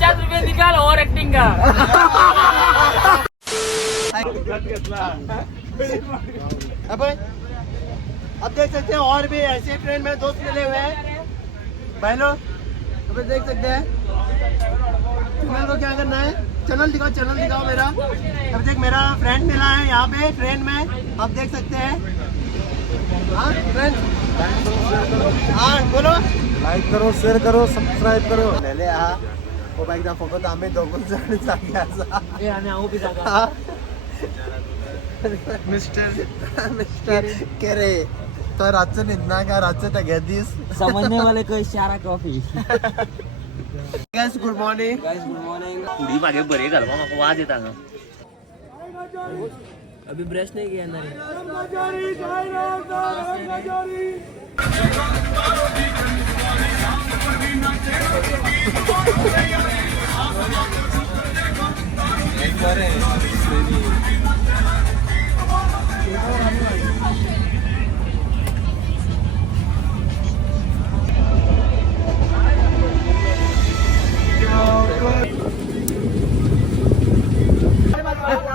₹50 निकाल और एक्टिंग का। अब देख सकते हैं और भी ऐसे ट्रेन में दोस्त मिले हुए हैं भाई लोग। अब देख सकते हैं मेरे को क्या करना है, चैनल दिखाओ मेरा। अब देख मेरा फ्रेंड मिला है यहाँ पे ट्रेन में, आप देख सकते हैं। हाँ फ्रेंड, हाँ बोलो। लाईक करो, शेअर करो, सबस्क्राईब करो. नेले हा हो एकदा फक्त आम्ही दोघं जण जाग्याचा. मिस्टर केरे तो रातचं निघणार का, रातचं त्या घेतीस. समझने वाले को इशारा कॉफी। Guys good morning. पुढी मागे बरे घालवा मग वाज येता ना. अभी ब्रश नहीं किया ना रे.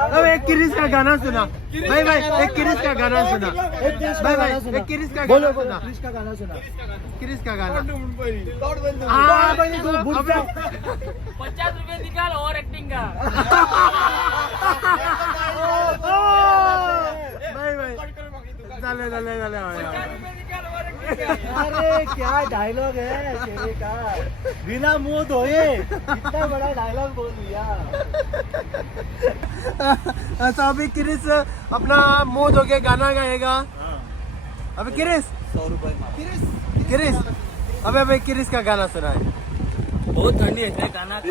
अब एक किरिस का गाना सुना भाई, एक किरिस का गाना सुना भाई, एक किरिस का गाना सुना. किरिस का गाना. हाँ ₹50 निकाल और एक्टिंग का. भाई चले अरे क्या डायलॉग है शेरे का, बिना मुंह धोए इतना बड़ा डायलॉग बोल दिया. तो अभी किरिस अपना मुंह धो के गाना गाएगा. अभी किरिस 100 रुपए किरिस अबे किरिस का गाना सुना है. बहुत ठंडी है गाना.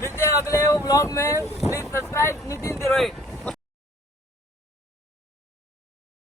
मिलते हैं अगले ब्लॉग में. प्लीज सब्सक्राइब नितिन तिरोई.